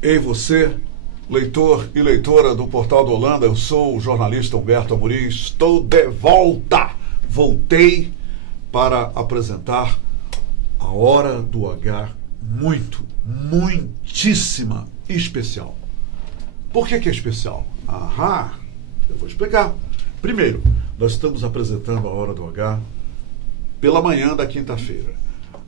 Ei você, leitor e leitora do Portal do Holanda, eu sou o jornalista Humberto Amorim, estou de volta. Voltei para apresentar a Hora do H, muitíssima especial. Por que é especial? Eu vou explicar. Primeiro, nós estamos apresentando a Hora do H pela manhã da quinta-feira.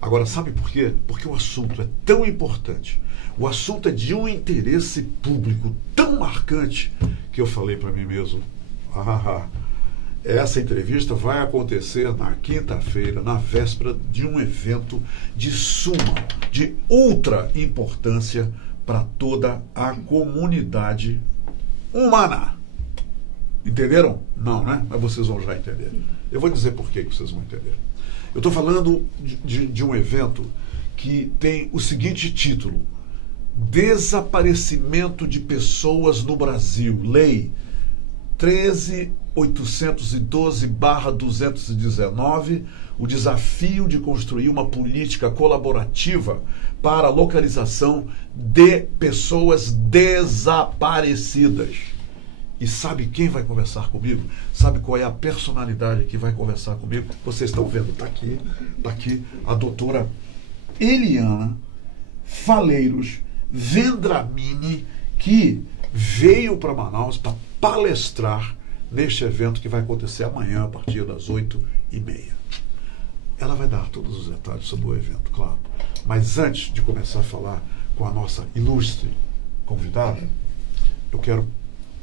Agora, sabe por quê? Porque o assunto é tão importante, o assunto é de um interesse público tão marcante, que eu falei para mim mesmo, essa entrevista vai acontecer na quinta-feira, na véspera de um evento de suma, de ultra importância para toda a comunidade humana. Entenderam? Não, né? Mas vocês vão já entender. Eu vou dizer por que vocês vão entender. Eu estou falando de um evento que tem o seguinte título: Desaparecimento de pessoas no Brasil. Lei 13.812/219, o desafio de construir uma política colaborativa para a localização de pessoas desaparecidas. E sabe quem vai conversar comigo? Sabe qual é a personalidade que vai conversar comigo? Vocês estão vendo, está aqui a doutora Eliana Faleiros Vendramini, que veio para Manaus para palestrar neste evento que vai acontecer amanhã a partir das 8h30. Ela vai dar todos os detalhes sobre o evento, claro. Mas antes de começar a falar com a nossa ilustre convidada, eu quero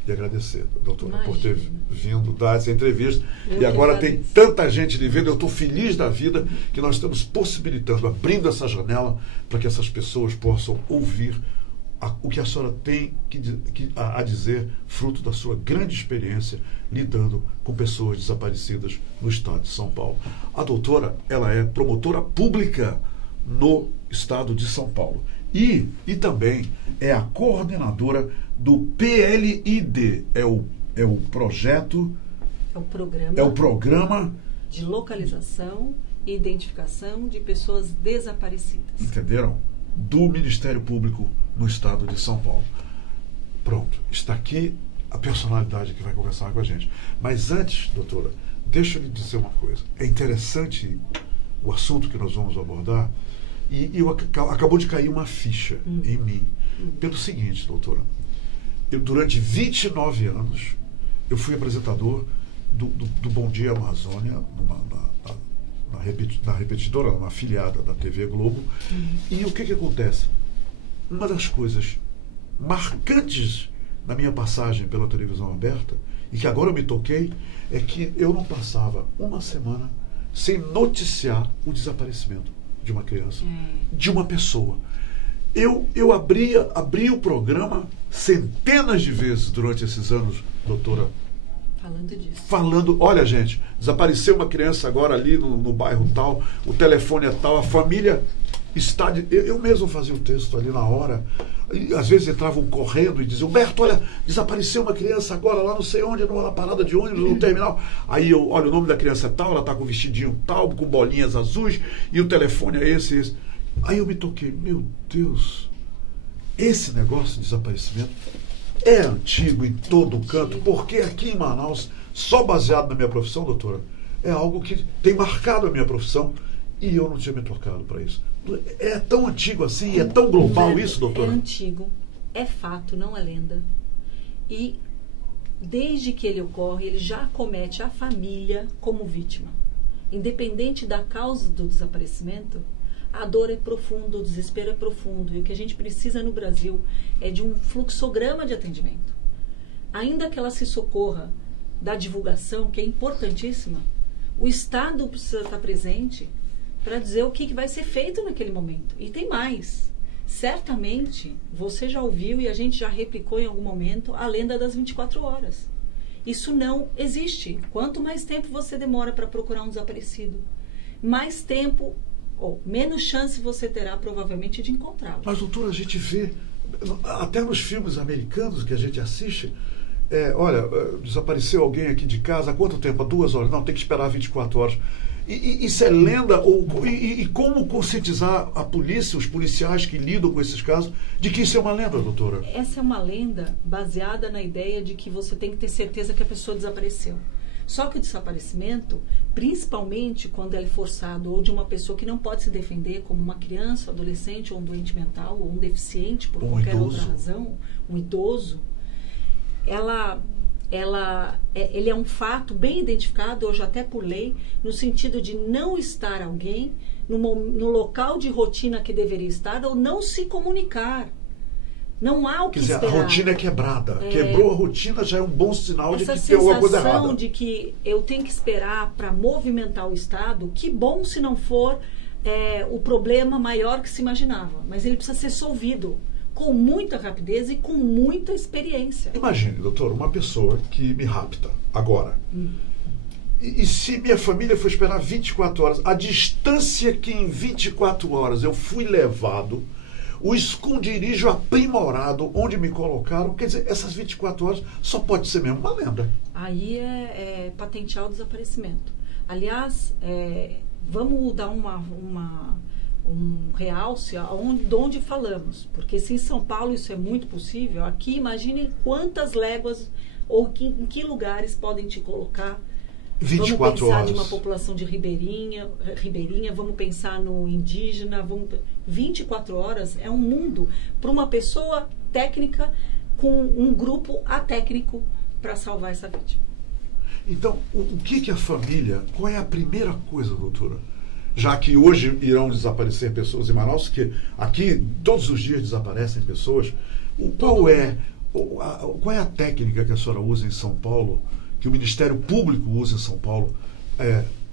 lhe agradecer, doutora, por ter vindo dar essa entrevista. E agora tem tanta gente lhe vendo, eu estou feliz da vida que nós estamos possibilitando, abrindo essa janela para que essas pessoas possam ouvir o que a senhora tem a dizer, fruto da sua grande experiência lidando com pessoas desaparecidas no estado de São Paulo. A doutora, ela é promotora pública no estado de São Paulo e também é a coordenadora do PLID, é o projeto... É o programa de localização e identificação de pessoas desaparecidas. Entenderam? Do Ministério Público no estado de São Paulo. Pronto, está aqui a personalidade que vai conversar com a gente. Mas antes, doutora, deixa eu lhe dizer uma coisa. É interessante o assunto que nós vamos abordar e acabou de cair uma ficha em mim. Pelo seguinte, doutora, eu durante 29 anos eu fui apresentador do Bom Dia Amazônia, na repetidora, numa afiliada da TV Globo. E o que acontece? Uma das coisas marcantes na minha passagem pela televisão aberta, e que agora eu me toquei, é que eu não passava uma semana sem noticiar o desaparecimento de uma criança, de uma pessoa. Eu abri o programa centenas de vezes durante esses anos, doutora, falando, olha gente, desapareceu uma criança agora ali no bairro tal, o telefone é tal, a família está... Eu mesmo fazia o texto ali na hora, e às vezes entravam correndo e diziam, Humberto, olha, desapareceu uma criança agora lá não sei onde, numa parada de ônibus, no terminal. Aí eu, olha, o nome da criança é tal, ela está com vestidinho tal, com bolinhas azuis, e o telefone é esse. Aí eu me toquei, meu Deus, esse negócio de desaparecimento é antigo em todo canto, porque aqui em Manaus, só baseado na minha profissão, doutora, é algo que tem marcado a minha profissão e eu não tinha me tocado para isso. É tão antigo assim, é tão global isso, doutora? É antigo, é fato, não é lenda. E desde que ele ocorre, ele já acomete a família como vítima. Independente da causa do desaparecimento, a dor é profunda, o desespero é profundo. E o que a gente precisa no Brasil é de um fluxograma de atendimento. Ainda que ela se socorra da divulgação, que é importantíssima, o Estado precisa estar presente para dizer o que vai ser feito naquele momento. E tem mais. Certamente, você já ouviu e a gente já replicou em algum momento a lenda das 24 horas. Isso não existe. Quanto mais tempo você demora para procurar um desaparecido, mais tempo ou menos chance você terá provavelmente de encontrá-lo. Mas, doutora, a gente vê, até nos filmes americanos que a gente assiste, olha, desapareceu alguém aqui de casa, há quanto tempo? Há 2 horas? Não, tem que esperar 24 horas. Isso é lenda? E como conscientizar a polícia, os policiais que lidam com esses casos, de que isso é uma lenda, doutora? Essa é uma lenda baseada na ideia de que você tem que ter certeza que a pessoa desapareceu. Só que o desaparecimento, principalmente quando ele é forçado ou de uma pessoa que não pode se defender, como uma criança, adolescente, ou um doente mental, ou um deficiente por qualquer outra razão, um idoso, ele é um fato bem identificado, hoje até por lei, no sentido de não estar alguém no local de rotina que deveria estar ou não se comunicar. Não há o que esperar. A rotina é quebrada. Quebrou a rotina, já é um bom sinal de que tem alguma coisa errada. Essa sensação de que eu tenho que esperar para movimentar o Estado, que bom se não for o problema maior que se imaginava. Mas ele precisa ser solvido com muita rapidez e com muita experiência. Imagine, doutor, uma pessoa que me rapta agora. E se minha família for esperar 24 horas, a distância que em 24 horas eu fui levado, o esconderijo aprimorado onde me colocaram, quer dizer, essas 24 horas só pode ser mesmo uma lenda. Aí é patentear o desaparecimento. Aliás, vamos dar um realce de onde falamos, porque se em São Paulo isso é muito possível, aqui imagine quantas léguas ou em que lugares podem te colocar. 24 vamos pensar horas. De uma população de ribeirinha, vamos pensar no indígena, 24 horas é um mundo para uma pessoa técnica com um grupo atécnico para salvar essa vítima. Então, o que a família, qual é a primeira coisa, doutora? Já que hoje irão desaparecer pessoas em Manaus, que aqui todos os dias desaparecem pessoas, qual é a técnica que a senhora usa em São Paulo, que o Ministério Público usa em São Paulo,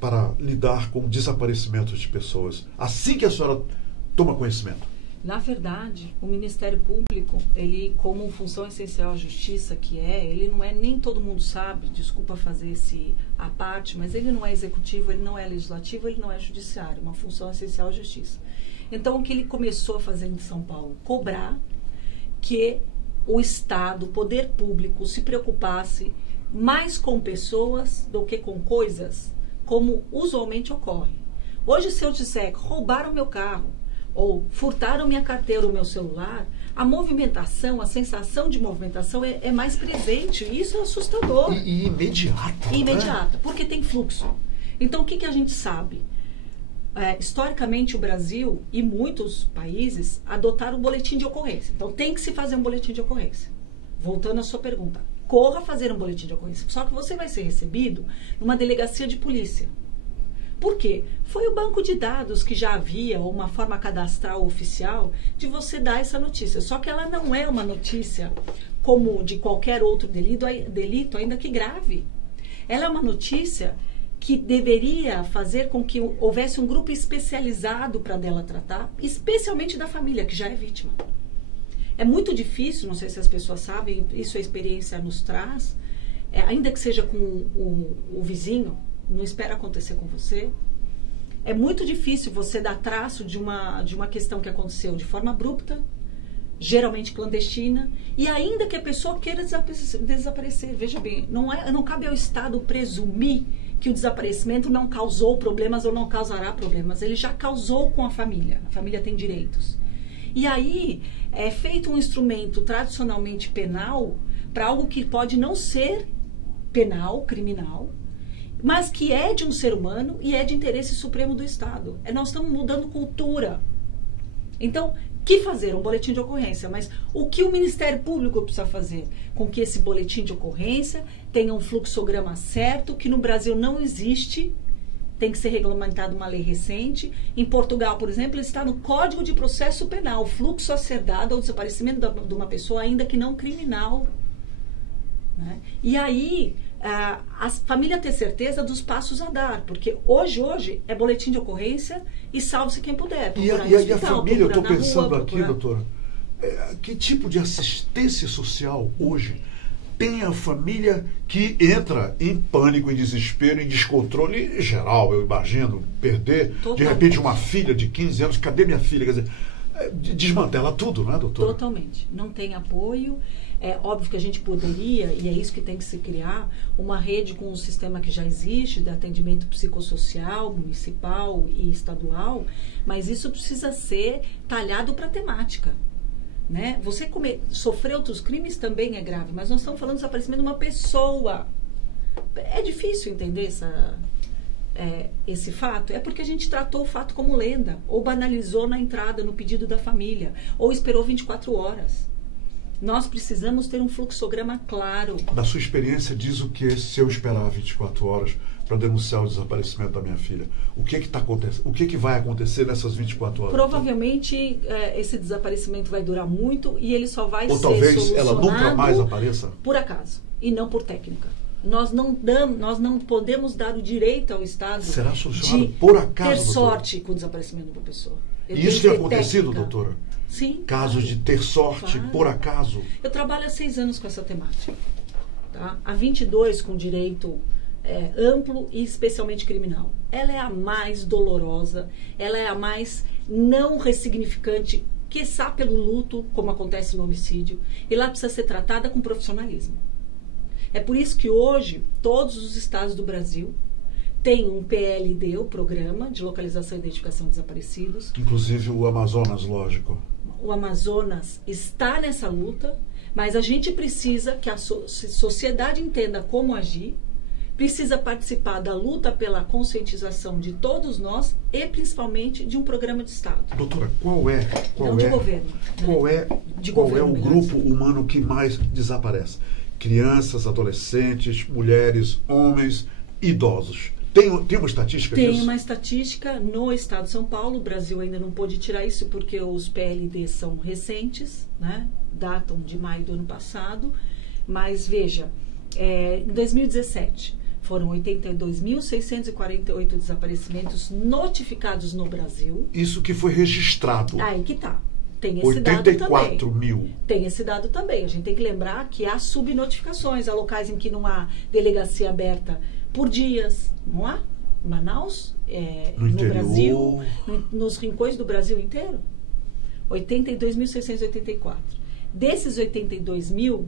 para lidar com desaparecimentos de pessoas, assim que a senhora toma conhecimento? Na verdade, o Ministério Público, ele, como função essencial à justiça que ele não é, nem todo mundo sabe, desculpa fazer a parte, mas ele não é executivo, ele não é legislativo, ele não é judiciário, uma função essencial à justiça. Então, o que ele começou a fazer em São Paulo? Cobrar que o Estado, o poder público, se preocupasse mais com pessoas do que com coisas, como usualmente ocorre. Hoje, se eu disser que roubaram meu carro, ou furtaram minha carteira ou meu celular, a movimentação, a sensação de movimentação é mais presente. E isso é assustador. E imediata. Imediata, porque tem fluxo. Então, o que a gente sabe? Historicamente, o Brasil e muitos países adotaram o boletim de ocorrência. Então, tem que se fazer um boletim de ocorrência. Voltando à sua pergunta. Corra fazer um boletim de ocorrência. Só que você vai ser recebido numa delegacia de polícia. Por quê? Foi o banco de dados que já havia uma forma cadastral oficial de você dar essa notícia. Só que ela não é uma notícia como de qualquer outro delito, ainda que grave. Ela é uma notícia que deveria fazer com que houvesse um grupo especializado para dela tratar, especialmente da família, que já é vítima. É muito difícil, não sei se as pessoas sabem, isso a experiência nos traz, ainda que seja com o vizinho, não espera acontecer com você. É muito difícil você dar traço de uma questão que aconteceu de forma abrupta, geralmente clandestina, e ainda que a pessoa queira desaparecer. Veja bem, não cabe ao Estado presumir que o desaparecimento não causou problemas ou não causará problemas. Ele já causou com a família. A família tem direitos. E aí é feito um instrumento tradicionalmente penal para algo que pode não ser penal, criminal, mas que é de um ser humano e é de interesse supremo do Estado. Nós estamos mudando cultura. Então, que fazer? Um boletim de ocorrência. Mas o que o Ministério Público precisa fazer? Com que esse boletim de ocorrência tenha um fluxograma certo, que no Brasil não existe, tem que ser regulamentado uma lei recente. Em Portugal, por exemplo, está no Código de Processo Penal, fluxo a ser dado ao desaparecimento de uma pessoa, ainda que não criminal. Né? E aí, a família ter certeza dos passos a dar, porque hoje é boletim de ocorrência e salve-se quem puder. E a família, eu estou pensando aqui, doutora, que tipo de assistência social hoje tem a família que entra em pânico, em desespero, em descontrole geral, eu imagino, perder, de repente, uma filha de 15 anos, cadê minha filha? Quer dizer, Desmantela tudo, não é, doutora? Totalmente. Não tem apoio. É óbvio que a gente poderia, e é isso que tem que se criar, uma rede com um sistema que já existe de atendimento psicossocial, municipal e estadual, mas isso precisa ser talhado para a temática. Né? Você sofrer outros crimes também é grave, mas nós estamos falando do desaparecimento de uma pessoa. É difícil entender esse fato? É porque a gente tratou o fato como lenda, ou banalizou na entrada, no pedido da família, ou esperou 24 horas. Nós precisamos ter um fluxograma claro. Da sua experiência, diz o que se eu esperar 24 horas para denunciar o desaparecimento da minha filha? O que tá acontecendo? O que vai acontecer nessas 24 horas? Provavelmente esse desaparecimento vai durar muito e ele só vai ser solucionado. Ou talvez ela nunca mais apareça? Por acaso, e não por técnica. Nós não podemos dar o direito ao Estado. Será solucionado por acaso, ter doutora? Sorte com o desaparecimento de uma pessoa. E isso tem acontecido, doutora? Sim. Casos de ter sorte por acaso? Eu trabalho há 6 anos com essa temática. Tá? Há 22 com direito amplo e especialmente criminal. Ela é a mais dolorosa, ela é a mais não ressignificante, quiçá pelo luto, como acontece no homicídio, e ela precisa ser tratada com profissionalismo. É por isso que hoje todos os estados do Brasil têm um PLD, o Programa de Localização e Identificação de Desaparecidos. Inclusive o Amazonas, lógico. O Amazonas está nessa luta, mas a gente precisa que a sociedade entenda como agir, precisa participar da luta pela conscientização de todos nós e principalmente de um programa de Estado. Doutora, qual é o grupo humano que mais desaparece? Crianças, adolescentes, mulheres, homens, idosos. Tem uma estatística disso? Tem uma estatística no estado de São Paulo. O Brasil ainda não pôde tirar isso porque os PLD são recentes, né? Datam de maio do ano passado. Mas veja, em 2017 foram 82.648 desaparecimentos notificados no Brasil. Isso que foi registrado. Aí que tá. Tem esse dado também. 84 mil. Tem esse dado também. A gente tem que lembrar que há subnotificações. Há locais em que não há delegacia aberta por dias. Não há? Manaus, no Brasil, nos rincões do Brasil inteiro. 82.684. Desses 82 mil,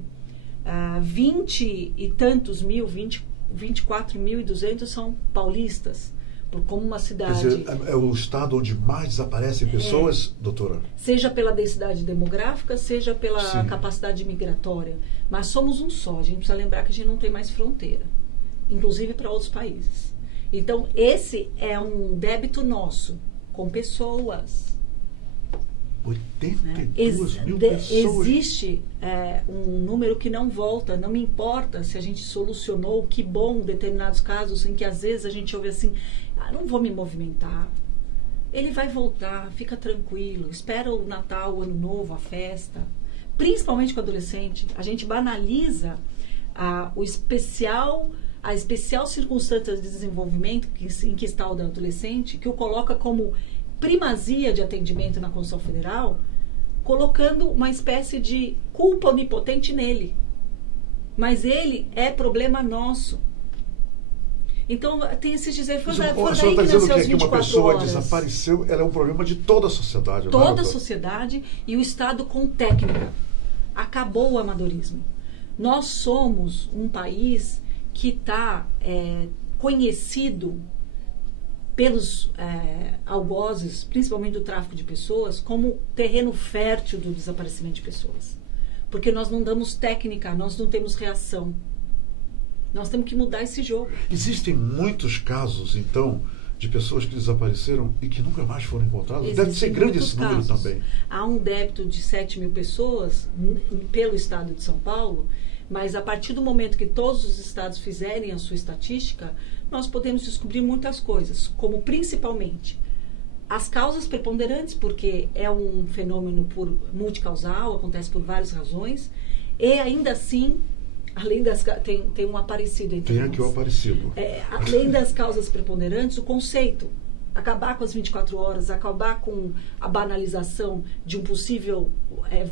20 e tantos mil, 24.200 são paulistas. Como uma cidade... Quer dizer, é o estado onde mais desaparecem pessoas, doutora? Seja pela densidade demográfica, seja pela capacidade migratória. Mas somos um só. A gente precisa lembrar que a gente não tem mais fronteira. Inclusive para outros países. Então, esse é um débito nosso com pessoas. 82 mil pessoas. Existe um número que não volta. Não me importa se a gente solucionou, que bom, determinados casos em que às vezes a gente ouve assim, não vou me movimentar. Ele vai voltar, fica tranquilo, espera o Natal, o Ano Novo, a festa. Principalmente com o adolescente, a gente banaliza a especial circunstância de desenvolvimento em que está o adolescente, que o coloca como primazia de atendimento na Constituição Federal, colocando uma espécie de culpa onipotente nele. Mas ele é problema nosso. Então, tem esses dizer, foi daí que nasceu as 24 horas. Que uma pessoa desapareceu, ela é um problema de toda a sociedade. Toda a sociedade e o Estado com técnica. Acabou o amadorismo. Nós somos um país que está conhecido pelos algozes, principalmente do tráfico de pessoas, como terreno fértil do desaparecimento de pessoas. Porque nós não damos técnica, nós não temos reação. Nós temos que mudar esse jogo. Existem muitos casos, então, de pessoas que desapareceram e que nunca mais foram encontradas? Deve ser grande esse número também. Há um débito de 7 mil pessoas pelo estado de São Paulo, mas a partir do momento que todos os estados fizerem a sua estatística, nós podemos descobrir muitas coisas, como principalmente as causas preponderantes, porque é um fenômeno multicausal, acontece por várias razões, e ainda assim, além das tem um aparecido entre nós. Tem aqui o aparecido. Além das causas preponderantes, o conceito. Acabar com as 24 horas, acabar com a banalização de um possível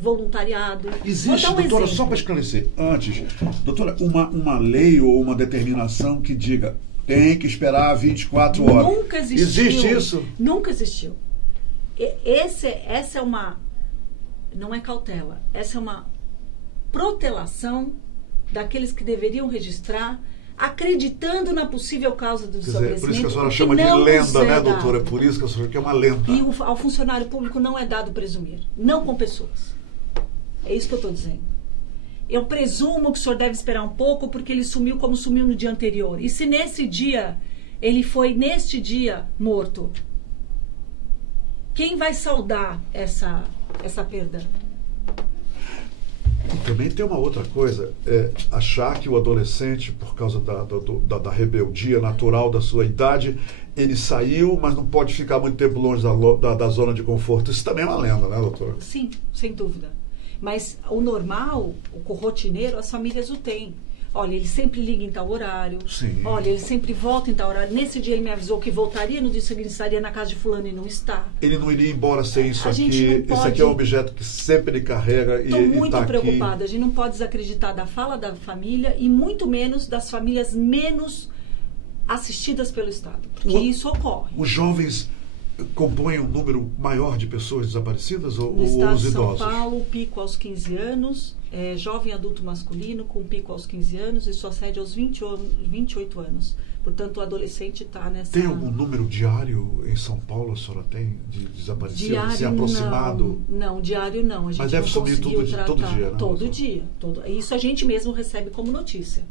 voluntariado. Existe, doutora, só para esclarecer, antes, doutora, uma lei ou uma determinação que diga tem que esperar 24 horas. Nunca existiu. Existe isso? Nunca existiu. essa é uma... Não é cautela. Essa é uma protelação daqueles que deveriam registrar, acreditando na possível causa do desaparecimento. Por isso que a senhora chama de lenda, né, doutora? É por isso que a senhora quer uma lenda. E ao funcionário público não é dado presumir. Não com pessoas. É isso que eu estou dizendo. Eu presumo que o senhor deve esperar um pouco, porque ele sumiu como sumiu no dia anterior. E se nesse dia, ele foi neste dia morto, quem vai saldar essa perda? E também tem uma outra coisa, achar que o adolescente, por causa da rebeldia natural da sua idade, ele saiu, mas não pode ficar muito tempo longe da zona de conforto. Isso também é uma lenda, né, doutora? Sim, sem dúvida. Mas o normal, o rotineiro, as famílias o têm. Olha, ele sempre liga em tal horário. Sim. Olha, ele sempre volta em tal horário. Nesse dia ele me avisou que voltaria, no dia seguinte estaria na casa de fulano e não está. Ele não iria embora sem isso aqui. Esse aqui é um objeto que sempre ele carrega e está aqui. Estou muito preocupada. A gente não pode desacreditar da fala da família e muito menos das famílias menos assistidas pelo Estado. Porque isso ocorre. Os jovens compõem um número maior de pessoas desaparecidas ou no estado os idosos? De São Paulo, o pico aos 15 anos, jovem adulto masculino com pico aos 15 anos e sucede aos 28 anos. Portanto, o adolescente está nessa... Tem algum número diário em São Paulo, a senhora tem, de desaparecidos? Diário, se aproximado? Não, diário não. A gente mas deve sumir todo dia, né? Todo dia. Isso a gente mesmo recebe como notícia.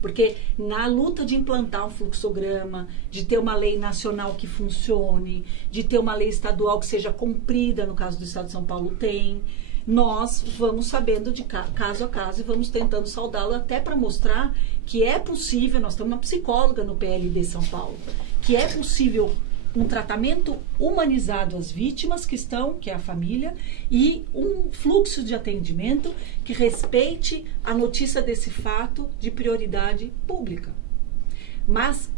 Porque na luta de implantar um fluxograma, de ter uma lei nacional que funcione, de ter uma lei estadual que seja cumprida, no caso do Estado de São Paulo tem, nós vamos sabendo de caso a caso e vamos tentando saudá-lo até para mostrar que é possível, nós temos uma psicóloga no PLD São Paulo, que é possível um tratamento humanizado às vítimas que é a família, e um fluxo de atendimento que respeite a notícia desse fato de prioridade pública. Mas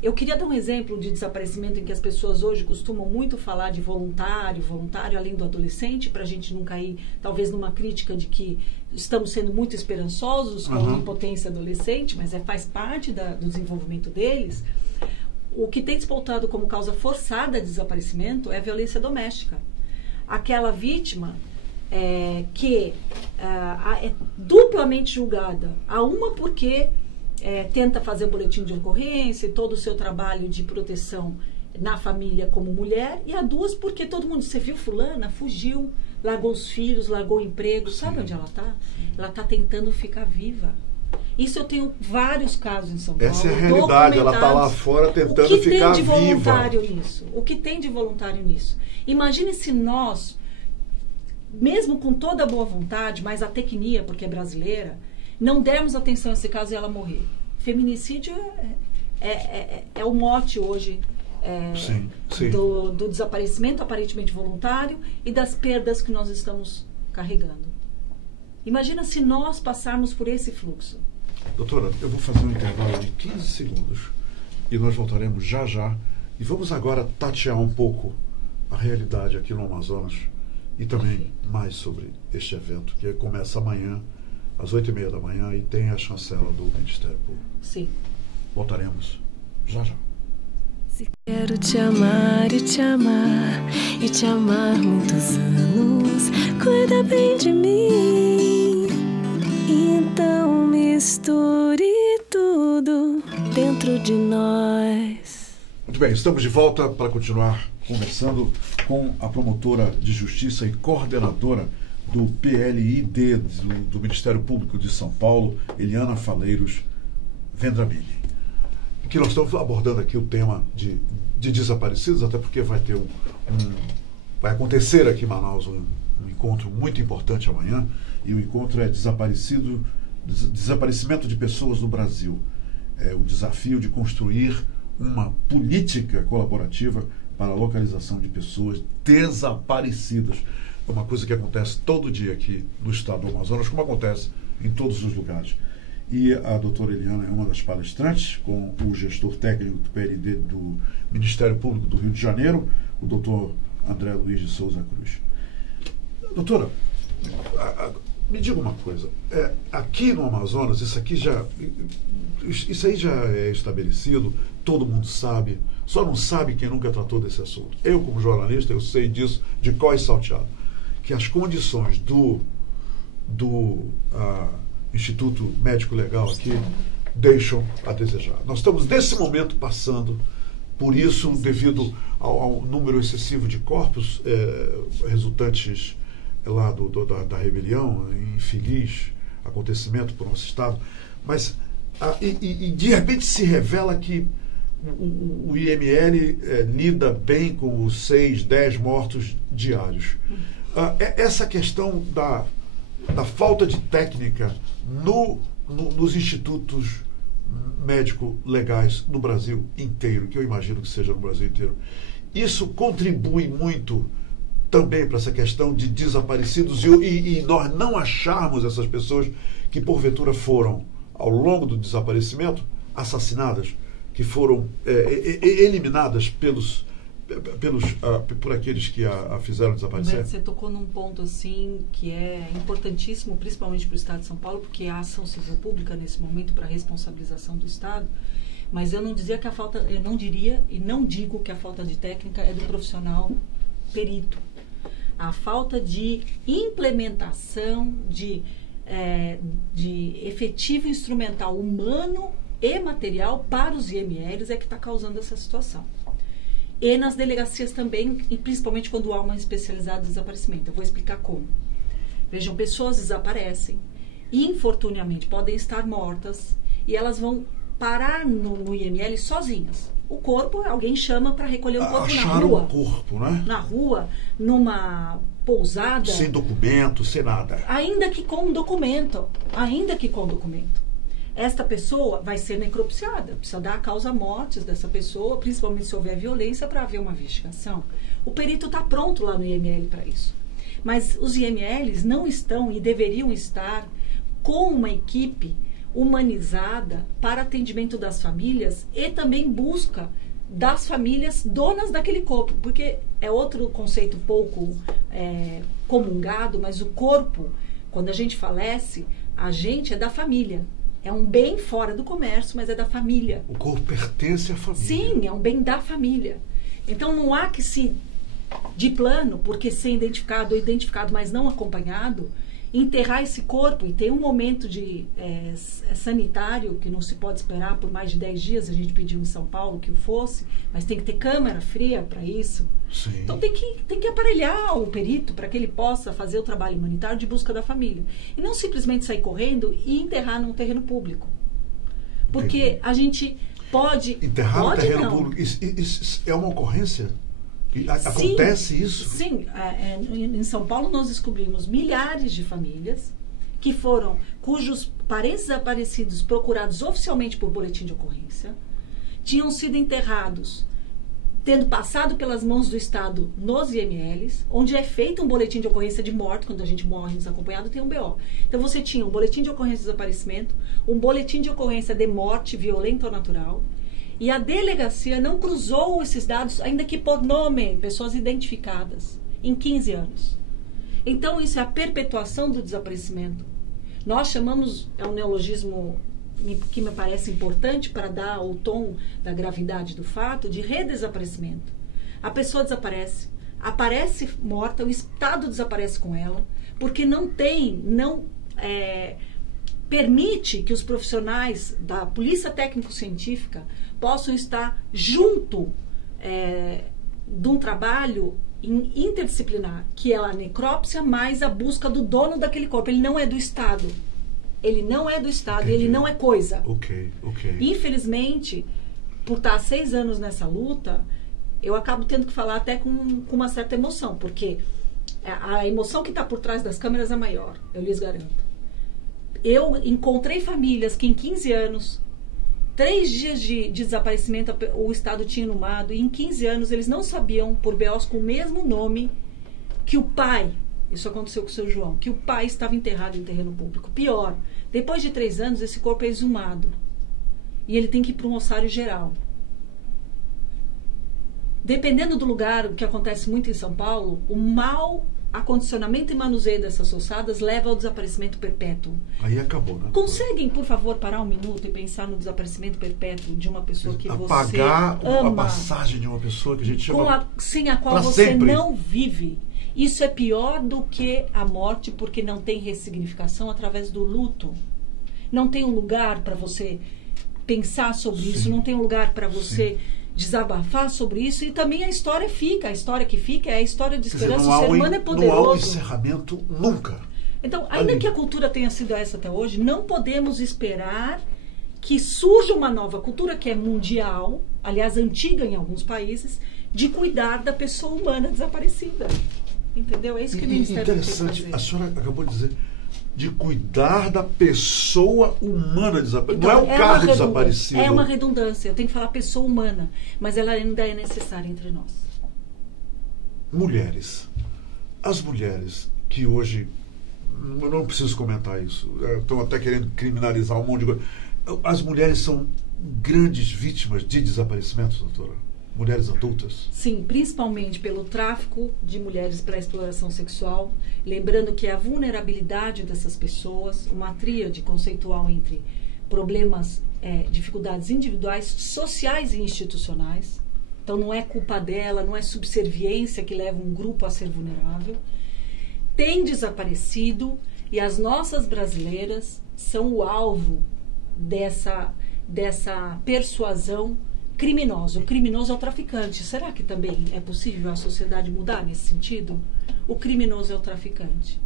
eu queria dar um exemplo de desaparecimento em que as pessoas hoje costumam muito falar de voluntário além do adolescente, para a gente não cair talvez numa crítica de que estamos sendo muito esperançosos com a impotência adolescente, mas faz parte do desenvolvimento deles. O que tem despontado como causa forçada de desaparecimento é a violência doméstica. Aquela vítima que é duplamente julgada. A uma porque tenta fazer boletim de ocorrência e todo o seu trabalho de proteção na família como mulher, e a duas porque todo mundo, você viu fulana, fugiu, largou os filhos, largou o emprego. Sabe onde ela está? Ela está tentando ficar viva. Isso eu tenho vários casos em São Paulo. Essa é a realidade, ela está lá fora tentando ficar viva. O que tem de voluntário nisso? Imagine se nós, mesmo com toda a boa vontade, mas a tecnia, porque é brasileira, não dermos atenção a esse caso e ela morrer. Feminicídio é o mote hoje sim. Do desaparecimento aparentemente voluntário e das perdas que nós estamos carregando. Imagina se nós passarmos por esse fluxo. Doutora, eu vou fazer um intervalo de 15 segundos e nós voltaremos já já. E vamos agora tatear um pouco a realidade aqui no Amazonas e também mais sobre este evento, que começa amanhã, às 8h30 da manhã, e tem a chancela do Ministério Público. Sim. Voltaremos já já. Se quero te amar e te amar, e te amar muitos anos, cuida bem de mim. Então misture tudo dentro de nós. Muito bem, estamos de volta para continuar conversando com a promotora de Justiça e coordenadora do PLID, do Ministério Público de São Paulo, Eliana Faleiros Vendramini. Que nós estamos abordando aqui o tema de desaparecidos, até porque vai acontecer aqui em Manaus um encontro muito importante amanhã, e o encontro é desaparecimento de pessoas no Brasil. É o desafio de construir uma política colaborativa para a localização de pessoas desaparecidas. É uma coisa que acontece todo dia aqui no estado do Amazonas, como acontece em todos os lugares. E a doutora Eliana é uma das palestrantes, com o gestor técnico do PLD do Ministério Público do Rio de Janeiro, o doutor André Luiz de Souza Cruz. Doutora, me diga uma coisa. Aqui no Amazonas, isso aí já é estabelecido, todo mundo sabe, Só não sabe quem nunca tratou desse assunto. Eu, como jornalista, eu sei disso de cor e salteado. Que as condições do Instituto Médico Legal aqui deixam a desejar. Nós estamos, nesse momento, passando por isso, devido ao número excessivo de corpos resultantes lá da rebelião, infeliz acontecimento para o nosso Estado. Mas, de repente, se revela que o IML lida bem com os 6, 10 mortos diários. Essa questão da falta de técnica nos institutos médico-legais no Brasil inteiro, que eu imagino que seja no Brasil inteiro, isso contribui muito também para essa questão de desaparecidos e nós não acharmos essas pessoas que porventura foram, ao longo do desaparecimento, assassinadas, que foram eliminadas por aqueles que a fizeram desaparecer. Você tocou num ponto assim que é importantíssimo, principalmente para o Estado de São Paulo, porque há ação civil pública nesse momento para a responsabilização do Estado. Mas eu não diria e não digo que a falta de técnica é do profissional perito. A falta de implementação de efetivo instrumental humano e material para os IMLs é que está causando essa situação. E nas delegacias também, e principalmente quando há uma especializada de desaparecimento. Eu vou explicar como. Vejam, pessoas desaparecem e, infortuniamente, podem estar mortas e elas vão parar no IML sozinhas. O corpo, alguém chama para recolher o corpo na rua. Acharam o corpo, né? Na rua, numa pousada. Sem documento, sem nada. Ainda que com documento. Esta pessoa vai ser necropsiada, precisa dar a causa-mortes dessa pessoa, principalmente se houver violência, para haver uma investigação. O perito está pronto lá no IML para isso. Mas os IMLs não estão e deveriam estar com uma equipe humanizada para atendimento das famílias e também busca das famílias donas daquele corpo, porque é outro conceito pouco comungado, mas o corpo, quando a gente falece, a gente é da família. É um bem fora do comércio, mas é da família. O corpo pertence à família. Sim, é um bem da família. Então não há que se, de plano, porque ser identificado ou identificado, mas não acompanhado, enterrar esse corpo e tem um momento de sanitário que não se pode esperar por mais de 10 dias, a gente pediu em São Paulo que o fosse, mas tem que ter câmara fria para isso. Sim. Então tem que aparelhar o perito para que ele possa fazer o trabalho humanitário de busca da família. E não simplesmente sair correndo e enterrar num terreno público. Porque a gente pode... Enterrar no terreno público, isso é uma ocorrência? Acontece isso? Sim. Em São Paulo nós descobrimos milhares de famílias cujos parentes desaparecidos procurados oficialmente por boletim de ocorrência tinham sido enterrados tendo passado pelas mãos do Estado nos IMLs, onde é feito um boletim de ocorrência de morte, quando a gente morre desacompanhado, tem um BO. Então você tinha um boletim de ocorrência de desaparecimento, um boletim de ocorrência de morte violenta ou natural, e a delegacia não cruzou esses dados, ainda que por nome, pessoas identificadas, em 15 anos. Então, isso é a perpetuação do desaparecimento. Nós chamamos, é um neologismo que me parece importante para dar o tom da gravidade do fato, de redesaparecimento. A pessoa desaparece, aparece morta, o Estado desaparece com ela, porque não permite que os profissionais da polícia técnico-científica possam estar junto de um trabalho interdisciplinar, que é a necrópsia mais a busca do dono daquele corpo. Ele não é do Estado. Ele não é do Estado. Entendi. Ele não é coisa. Ok. Infelizmente, por estar há 6 anos nessa luta, eu acabo tendo que falar até com uma certa emoção, porque a emoção que está por trás das câmeras é maior, eu lhes garanto. Eu encontrei famílias que em 15 anos, 3 dias de desaparecimento, o Estado tinha inumado, e em 15 anos eles não sabiam, por BOs com o mesmo nome, que o pai, isso aconteceu com o seu João, que o pai estava enterrado em terreno público. Pior, depois de 3 anos, esse corpo é exumado. E ele tem que ir para um ossário geral. dependendo do lugar, o que acontece muito em São Paulo, o mau acondicionamento e manuseio dessas ossadas leva ao desaparecimento perpétuo. Aí acabou, né? Conseguem, por favor, parar um minuto e pensar no desaparecimento perpétuo de uma pessoa que apagar você ama, a passagem de uma pessoa que a gente chama sem a qual você sempre não vive. Isso é pior do que a morte, porque não tem ressignificação através do luto. Não tem um lugar para você pensar sobre isso, não tem um lugar para você desabafar sobre isso, e também a história fica. A história que fica é a história de esperança. O ser humano é poderoso. Não há um encerramento nunca. Então, ainda que a cultura tenha sido essa até hoje, não podemos esperar que surja uma nova cultura, que é mundial, aliás, antiga em alguns países, de cuidar da pessoa humana desaparecida. Entendeu? É isso que o Ministério tem que fazer. Interessante, a senhora acabou de dizer, de cuidar da pessoa humana desaparecida. Então, não é o carro desaparecido. É uma redundância, eu tenho que falar pessoa humana, mas ela ainda é necessária entre nós. Mulheres. As mulheres que hoje, eu não preciso comentar isso, estão até querendo criminalizar um monte de coisa. As mulheres são grandes vítimas de desaparecimentos, doutora? Mulheres adultas? Sim, principalmente pelo tráfico de mulheres para exploração sexual. Lembrando que a vulnerabilidade dessas pessoas, uma tríade conceitual entre problemas, dificuldades individuais, sociais e institucionais. Então não é culpa dela, não é subserviência que leva um grupo a ser vulnerável. Tem desaparecido, e as nossas brasileiras são o alvo dessa persuasão criminosa. O criminoso é o traficante. Será que também é possível a sociedade mudar nesse sentido? O criminoso é o traficante.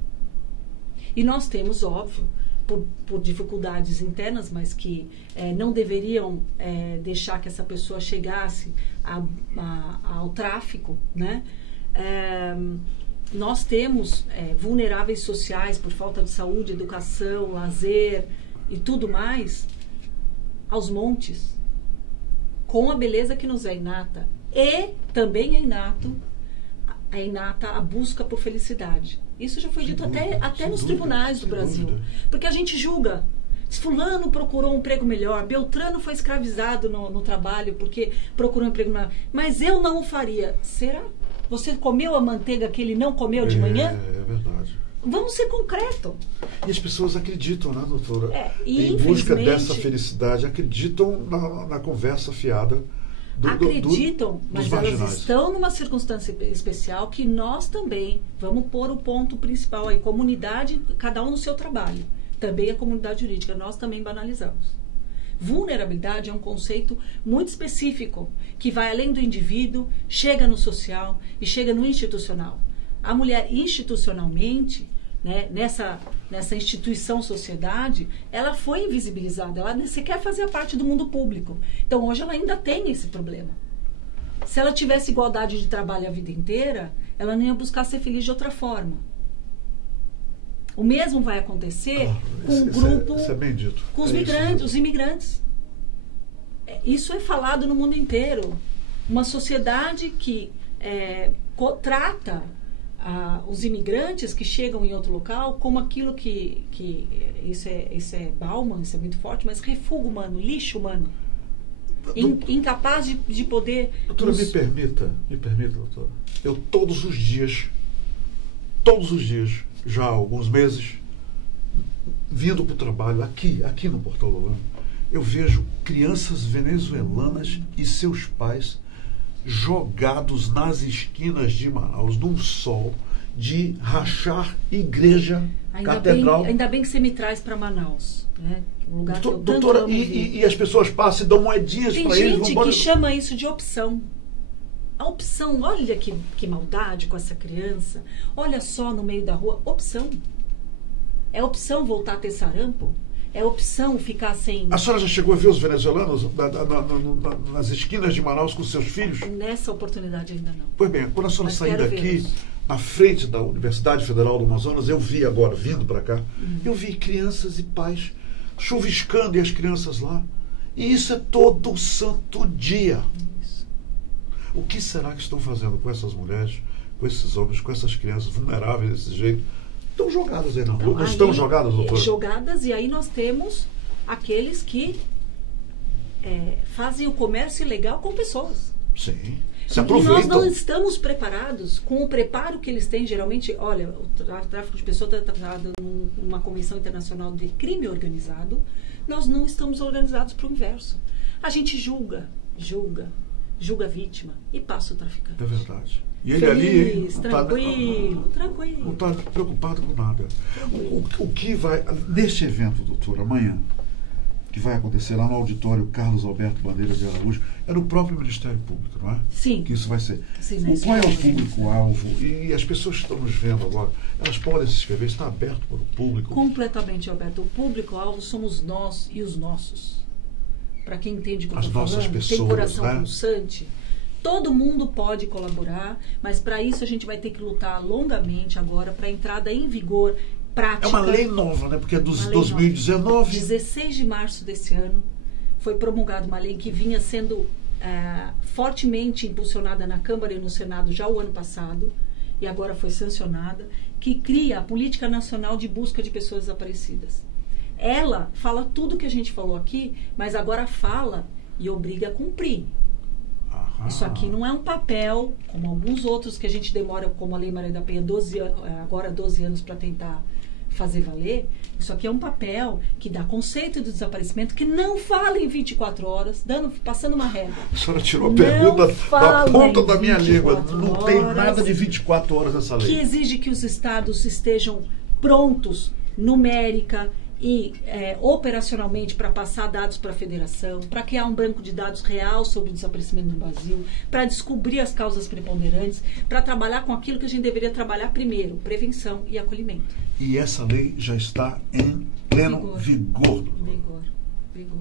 E nós temos, óbvio, por dificuldades internas, mas que não deveriam deixar que essa pessoa chegasse ao tráfico, né? Nós temos vulneráveis sociais por falta de saúde, educação, lazer e tudo mais, aos montes, com a beleza que nos é inata. E também é inata a busca por felicidade. Isso já foi dito até nos tribunais do Brasil. Porque a gente julga. Fulano procurou um emprego melhor, Beltrano foi escravizado no trabalho porque procurou um emprego melhor. Mas eu não o faria. Será? Você comeu a manteiga que ele não comeu de manhã? É verdade. Vamos ser concreto. E as pessoas acreditam, né, doutora? Em busca dessa felicidade, acreditam na conversa fiada acreditam, mas marginais. Elas estão numa circunstância especial que nós também vamos pôr o ponto principal aí. Comunidade, cada um no seu trabalho. Também a comunidade jurídica, nós também banalizamos. Vulnerabilidade é um conceito muito específico, que vai além do indivíduo, chega no social e chega no institucional. A mulher institucionalmente, né, nessa instituição sociedade, ela foi invisibilizada, ela nem sequer fazia parte do mundo público. Então hoje ela ainda tem esse problema. Se ela tivesse igualdade de trabalho a vida inteira, ela não ia buscar ser feliz de outra forma. O mesmo vai acontecer com um grupo, isso é bem dito. com os imigrantes. Isso é falado no mundo inteiro. Uma sociedade que trata os imigrantes que chegam em outro local como aquilo que isso é Bauman, isso é muito forte, mas refúgio humano, lixo humano, incapaz de poder... Doutora, me permita, doutora, eu todos os dias, já há alguns meses, vindo para o trabalho aqui no Portal Lolano, eu vejo crianças venezuelanas e seus pais jogados nas esquinas de Manaus, num sol de rachar igreja, catedral. Ainda bem que você me traz para Manaus, né? Um lugar que eu tanto doutora, amo vir. E as pessoas passam e dão moedinhas para eles. Tem gente que chama isso de opção. A opção, olha que maldade com essa criança. Olha só no meio da rua, opção. É opção voltar a ter sarampo? É opção ficar sem... A senhora já chegou a ver os venezuelanos nas esquinas de Manaus com seus filhos? Nessa oportunidade ainda não. Pois bem, quando a senhora sair daqui, na frente da Universidade Federal do Amazonas, eu vi agora, vindo para cá, eu vi crianças e pais chuviscando e as crianças lá. E isso é todo santo dia. Isso. O que será que estão fazendo com essas mulheres, com esses homens, com essas crianças vulneráveis desse jeito? Estão jogadas aí, não? Não estão jogadas, doutor? Jogadas, e aí nós temos aqueles que fazem o comércio ilegal com pessoas. Sim. Se E nós aproveitam. não estamos preparados com o preparo que eles têm. Geralmente, olha, o tráfico de pessoas está tratado numa Convenção Internacional de Crime Organizado. Nós não estamos organizados para o inverso. A gente julga a vítima e passa o traficante. É verdade. E ele Feliz, ali tranquilo. não está preocupado com nada. O que vai... Neste evento, doutor, amanhã, que vai acontecer lá no auditório Carlos Alberto Bandeira de Araújo, é no próprio Ministério Público, não é? Sim. Que isso vai ser. Sim, Qual é o público-alvo? E as pessoas que estão nos vendo agora, elas podem se inscrever? Está aberto para o público? Completamente aberto. O público-alvo somos nós e os nossos. Para quem entende como As nossas falando, pessoas, tem coração né? pulsante. Todo mundo pode colaborar, mas para isso a gente vai ter que lutar longamente agora para a entrada em vigor prática. É uma lei nova, né? Porque é dos Uma lei 2019. 16 de março desse ano foi promulgada uma lei que vinha sendo fortemente impulsionada na Câmara e no Senado já o ano passado, e agora foi sancionada, que cria a Política Nacional de Busca de Pessoas Desaparecidas. Ela fala tudo que a gente falou aqui, mas agora fala e obriga a cumprir. Aham. Isso aqui não é um papel, como alguns outros que a gente demora, como a Lei Maria da Penha, agora 12 anos para tentar fazer valer. Isso aqui é um papel que dá conceito do desaparecimento, que não fala em 24 horas, passando uma régua. A senhora tirou a Não pergunta da fala ponta em da minha língua. 24 Não tem horas. nada de 24 horas nessa lei. Que exige que os estados estejam prontos, numérica e operacionalmente, para passar dados para a federação, para criar um banco de dados real sobre o desaparecimento no Brasil, para descobrir as causas preponderantes, para trabalhar com aquilo que a gente deveria trabalhar primeiro, prevenção e acolhimento. E essa lei já está em pleno vigor. Vigor.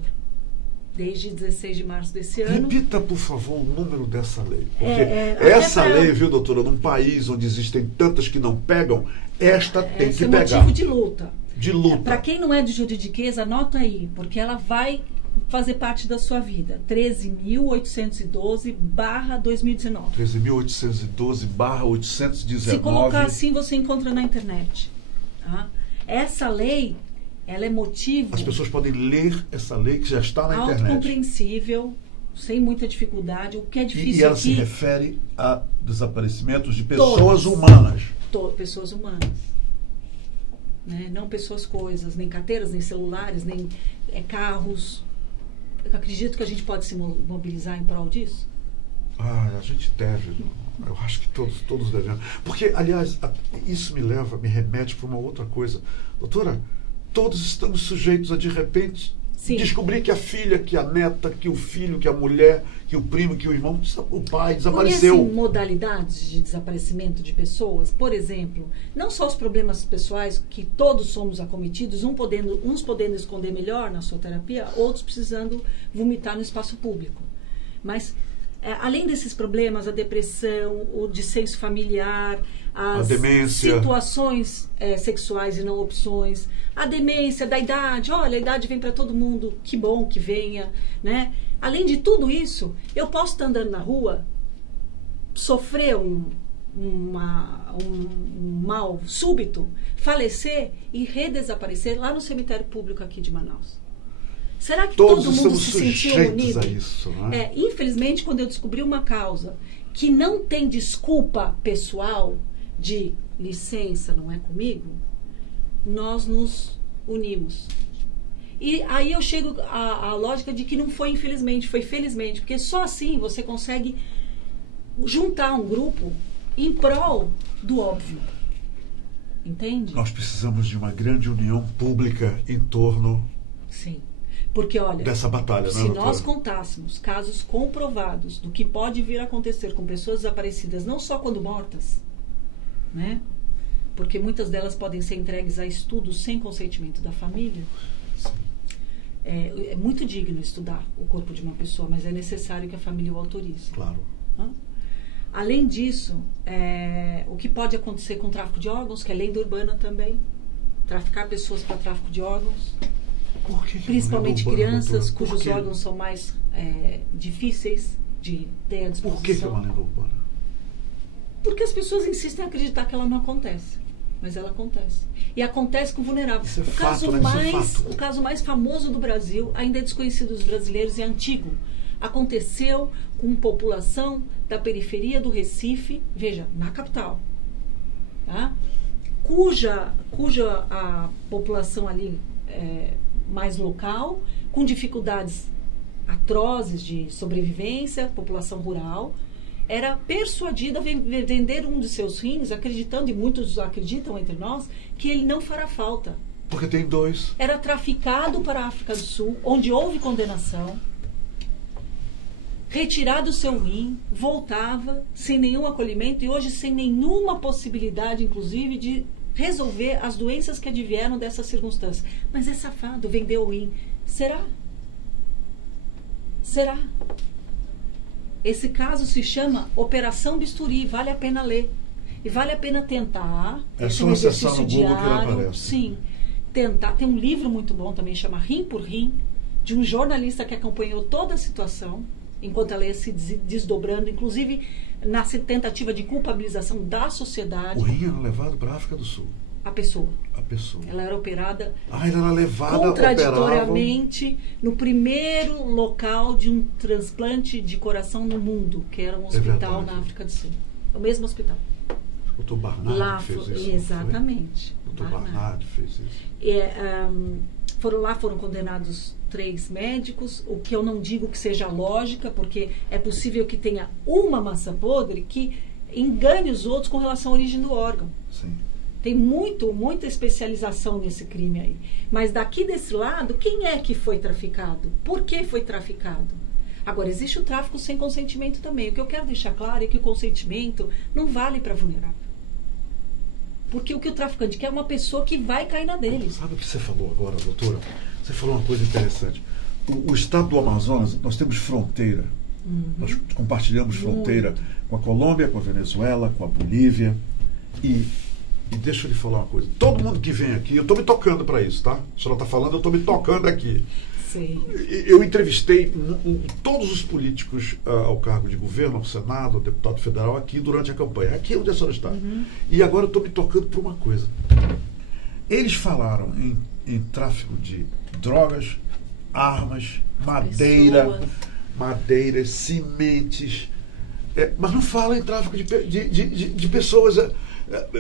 Desde 16 de março desse ano. Repita, por favor, o número dessa lei. Porque essa lei, viu, doutora, num país onde existem tantas que não pegam, esta tem Esse que é pegar. motivo de luta. De luta. Para quem não é de juridiquês, anota aí, porque ela vai fazer parte da sua vida. 13.812/2019. 13.812/819. Se colocar assim, você encontra na internet. Tá? Essa lei, ela é motivo As pessoas podem ler essa lei que já está na internet. autocompreensível, sem muita dificuldade. O que é difícil E ela aqui, se refere a desaparecimentos de pessoas Todos. humanas. Pessoas humanas. Né? Não pessoas coisas, nem carteiras, nem celulares, nem carros. Eu acredito que a gente pode se mobilizar em prol disso. A gente deve. Eu acho que todos devemos. Porque, aliás, isso me remete para uma outra coisa. Doutora, todos estamos sujeitos a, de repente, Sim. descobrir que a filha, que a neta, que o filho, que a mulher, que o primo, que o irmão, o pai desapareceu. Conhecem modalidades de desaparecimento de pessoas? Por exemplo, não só os problemas pessoais, que todos somos acometidos, uns podendo esconder melhor na sua terapia, outros precisando vomitar no espaço público. Mas, além desses problemas, a depressão, o dissenso familiar, as demência, situações sexuais e não opções, a demência da idade, olha, a idade vem para todo mundo, que bom que venha, né? Além de tudo isso, eu posso estar andando na rua, sofrer um mal súbito, falecer e redesaparecer lá no cemitério público aqui de Manaus. Será que todos todo mundo estamos se sentiu sujeitos unido? a isso, não é? Infelizmente, quando eu descobri uma causa que não tem desculpa pessoal de licença, não é comigo, nós nos unimos. E aí eu chego à lógica de que não foi infelizmente, foi felizmente, porque só assim você consegue juntar um grupo em prol do óbvio. Entende? Nós precisamos de uma grande união pública em torno Sim. Porque, olha, dessa batalha, se né, nós doutora? contássemos casos comprovados do que pode vir a acontecer com pessoas desaparecidas, não só quando mortas, né? Porque muitas delas podem ser entregues a estudos sem consentimento da família. É muito digno estudar o corpo de uma pessoa, mas é necessário que a família o autorize. Claro. Além disso, o que pode acontecer com o tráfico de órgãos, que é lenda urbana também, traficar pessoas para tráfico de órgãos, Por que principalmente é uma lenda urbana, crianças doutora? cujos Por quê? órgãos são mais difíceis de ter à disposição. Por que é uma lenda urbana? Porque as pessoas insistem em acreditar que ela não acontece. Mas ela acontece. E acontece com vulnerável. Isso é fato, né? Isso é fato. O caso mais famoso do Brasil, ainda é desconhecido dos brasileiros, é antigo. Aconteceu com população da periferia do Recife, veja, na capital, tá? cuja a população ali mais local, com dificuldades atrozes de sobrevivência, população rural, era persuadida a vender um de seus rins, acreditando, e muitos acreditam entre nós, que ele não fará falta. Porque tem 2. Era traficado para a África do Sul, onde houve condenação, retirado o seu rim, voltava sem nenhum acolhimento e hoje sem nenhuma possibilidade, inclusive, de resolver as doenças que advieram dessa circunstância. Mas é safado, vendeu o rim. Será? Será? Esse caso se chama Operação Bisturi, vale a pena ler. E vale a pena tentar. É só acessar no Google que ela aparece. Sim. Tentar. Tem um livro muito bom também, chama Rim por Rim, de um jornalista que acompanhou toda a situação, enquanto ela ia se desdobrando, inclusive na tentativa de culpabilização da sociedade. O rim era levado para a África do Sul. A pessoa. A pessoa. Ela era operada ela era levada, contraditoriamente no primeiro local de um transplante de coração no mundo, que era um hospital na África do Sul. O mesmo hospital. O Dr. Barnard fez isso. Exatamente. O Dr. Barnard fez isso. Foram condenados 3 médicos, o que eu não digo que seja lógica, porque é possível que tenha uma maçã podre que engane os outros com relação à origem do órgão. Sim. Tem muita especialização nesse crime aí. Mas daqui desse lado, quem é que foi traficado? Por que foi traficado? Agora, existe o tráfico sem consentimento também. O que eu quero deixar claro é que o consentimento não vale para vulnerável. Porque o que o traficante quer é uma pessoa que vai cair na dele. Sabe o que você falou agora, doutora? Você falou uma coisa interessante. O estado do Amazonas, nós temos fronteira. Nós compartilhamos fronteira com a Colômbia, com a Venezuela, com a Bolívia. E deixa eu lhe falar uma coisa. Todo mundo que vem aqui, eu estou me tocando para isso, tá? A senhora está falando, eu estou me tocando aqui. Sim. Eu entrevistei todos os políticos ao cargo de governo, ao Senado, ao deputado federal, aqui durante a campanha. Aqui onde a senhora está. E agora eu estou me tocando por uma coisa. Eles falaram em tráfico de drogas, armas, madeiras, sementes, mas não fala em tráfico de pessoas.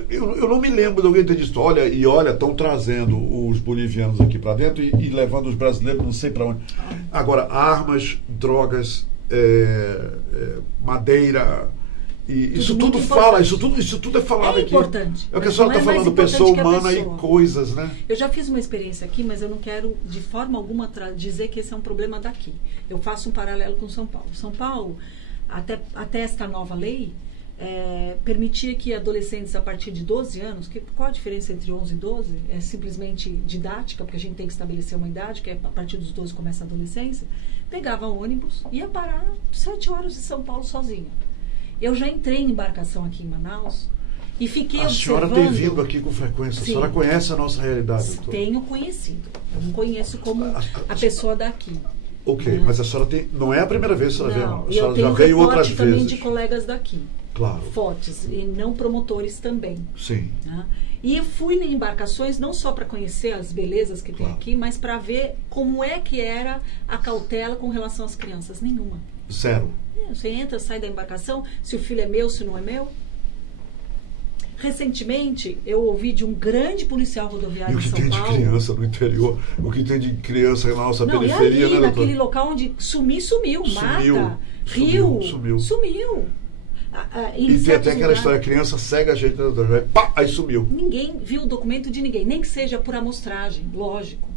Eu não me lembro de alguém ter dito, olha, estão trazendo os bolivianos aqui para dentro e levando os brasileiros não sei para onde. Agora, armas, drogas, madeira, isso tudo fala, isso tudo é falado aqui. Importante. É o que a senhora está falando, pessoa humana e coisas, né? Eu já fiz uma experiência aqui, mas eu não quero de forma alguma dizer que esse é um problema daqui. Eu faço um paralelo com São Paulo. São Paulo, até esta nova lei, permitia que adolescentes a partir de 12 anos, qual a diferença entre 11 e 12? É simplesmente didática, porque a gente tem que estabelecer uma idade, que a partir dos 12 começa a adolescência, pegava ônibus, ia parar 7 horas de São Paulo sozinha. Eu já entrei em embarcação aqui em Manaus e fiquei observando... A senhora tem vindo aqui com frequência, Sim. A senhora conhece a nossa realidade? Doutor? Tenho conhecido, eu não conheço como a pessoa daqui. Ok, mas a senhora não é a primeira vez que a senhora vê, não. A senhora já veio outras vezes. também de colegas daqui. Claro. Fortes, e não promotores também. Sim. Né? E eu fui em embarcações não só para conhecer as belezas que tem aqui, mas para ver como é que era a cautela com relação às crianças. Nenhuma. Zero. Você entra, sai da embarcação, se o filho é meu, se não é meu. Recentemente, eu ouvi de um grande policial rodoviário em São Paulo... E o que tem de criança no interior? O que tem de criança na nossa periferia, e ali, né, naquele local onde sumiu, mata, rio, sumiu. E tem até aquela história, a criança cega a gente, aí sumiu. Ninguém viu o documento de ninguém, nem que seja por amostragem, lógico.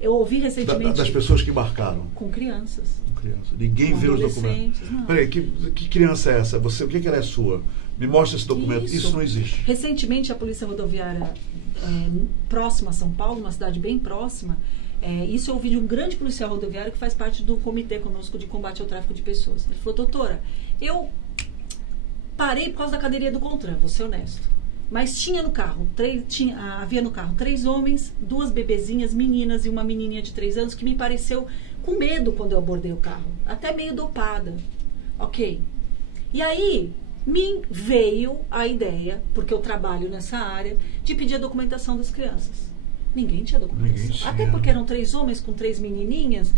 Eu ouvi recentemente... Das pessoas que embarcaram. Com crianças. Com crianças. Ninguém vê os documentos. Peraí, que criança é essa? O que ela é sua? Me mostra esse documento. Isso não existe. Recentemente, a Polícia Rodoviária próxima a São Paulo, uma cidade bem próxima, isso eu ouvi de um grande policial rodoviário que faz parte do comitê conosco de combate ao tráfico de pessoas. Ele falou, doutora, eu parei por causa da cadeirinha do CONTRAN, vou ser honesto. Mas tinha no carro, havia no carro 3 homens, 2 bebezinhas, meninas e uma menininha de 3 anos que me pareceu com medo quando eu abordei o carro. Até meio dopada. Ok. E aí me veio a ideia, porque eu trabalho nessa área, de pedir a documentação das crianças. Ninguém tinha documentação. Ninguém tinha. Até porque eram 3 homens com 3 menininhas,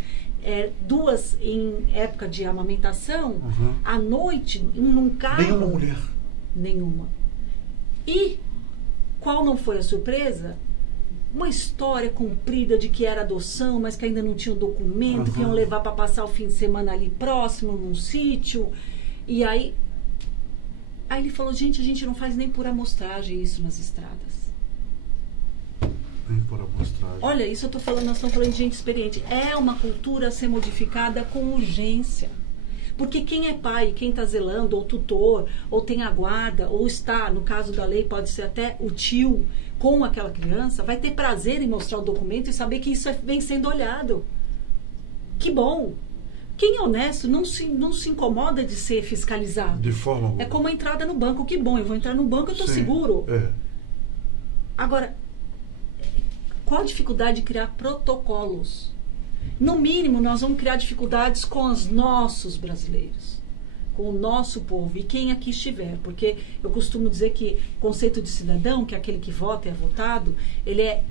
2 em época de amamentação, à noite, num carro. Nenhuma mulher. Nenhuma. E qual não foi a surpresa? Uma história comprida de que era adoção, mas que ainda não tinha o documento, que iam levar para passar o fim de semana ali próximo, num sítio. E aí ele falou, gente, a gente não faz nem por amostragem isso nas estradas. Nem por amostragem. Olha, isso eu tô falando, nós estamos falando de gente experiente. É uma cultura a ser modificada com urgência. Porque quem é pai, quem está zelando, ou tutor, ou tem a guarda, ou está, no caso da lei, pode ser até o tio com aquela criança, vai ter prazer em mostrar o documento e saber que isso vem sendo olhado. Que bom! Quem é honesto não se incomoda de ser fiscalizado. De forma alguma. É como a entrada no banco. Que bom, eu vou entrar no banco, eu estou seguro. Agora, qual a dificuldade de criar protocolos? No mínimo, nós vamos criar dificuldades com os nossos brasileiros, com o nosso povo e quem aqui estiver. Porque eu costumo dizer que o conceito de cidadão, que é aquele que vota e é votado, ele é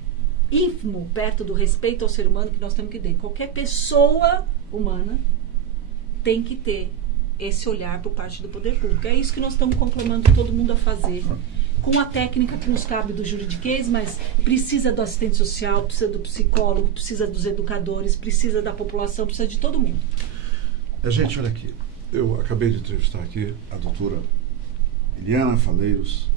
ínfimo perto do respeito ao ser humano que nós temos que ter. Qualquer pessoa humana tem que ter esse olhar por parte do poder público. É isso que nós estamos conclamando todo mundo a fazer. Com a técnica que nos cabe do juridiquês, mas precisa do assistente social, precisa do psicólogo, precisa dos educadores, precisa da população, precisa de todo mundo. Gente, olha aqui. Eu acabei de entrevistar aqui a doutora Eliana Faleiros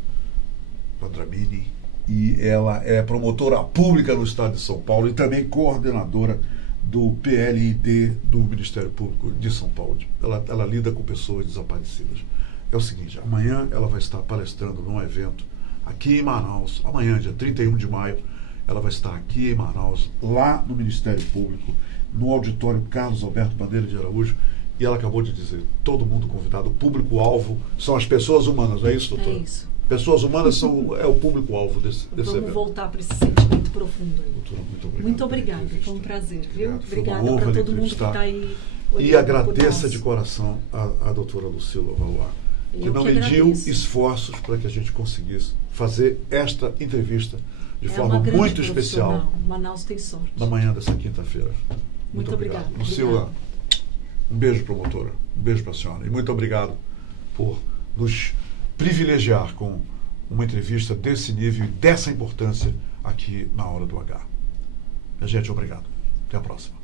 Pandramini, e ela é promotora pública no estado de São Paulo e também coordenadora do PLID do Ministério Público de São Paulo. Ela lida com pessoas desaparecidas. É o seguinte, amanhã ela vai estar palestrando num evento aqui em Manaus. Amanhã, dia 31 de maio, ela vai estar aqui em Manaus, lá no Ministério Público, no auditório Carlos Alberto Bandeira de Araújo. E ela acabou de dizer, todo mundo convidado, o público-alvo são as pessoas humanas, não é isso, doutora? É isso. Pessoas humanas é o público-alvo desse evento. Vamos voltar para esse sentimento profundo aí. Doutora, muito obrigado. Muito obrigada, foi um prazer, viu? Obrigada para para todo mundo que está aí. E agradeça de coração a doutora Lucila Valois, que não mediu esforços para que a gente conseguisse fazer esta entrevista de forma muito especial. Manaus tem sorte. Na manhã dessa quinta-feira. Muito obrigada. Lucila, um beijo, promotora. Um beijo para a senhora. E muito obrigado por nos privilegiar com uma entrevista desse nível e dessa importância aqui na Hora do H. Gente, obrigado. Até a próxima.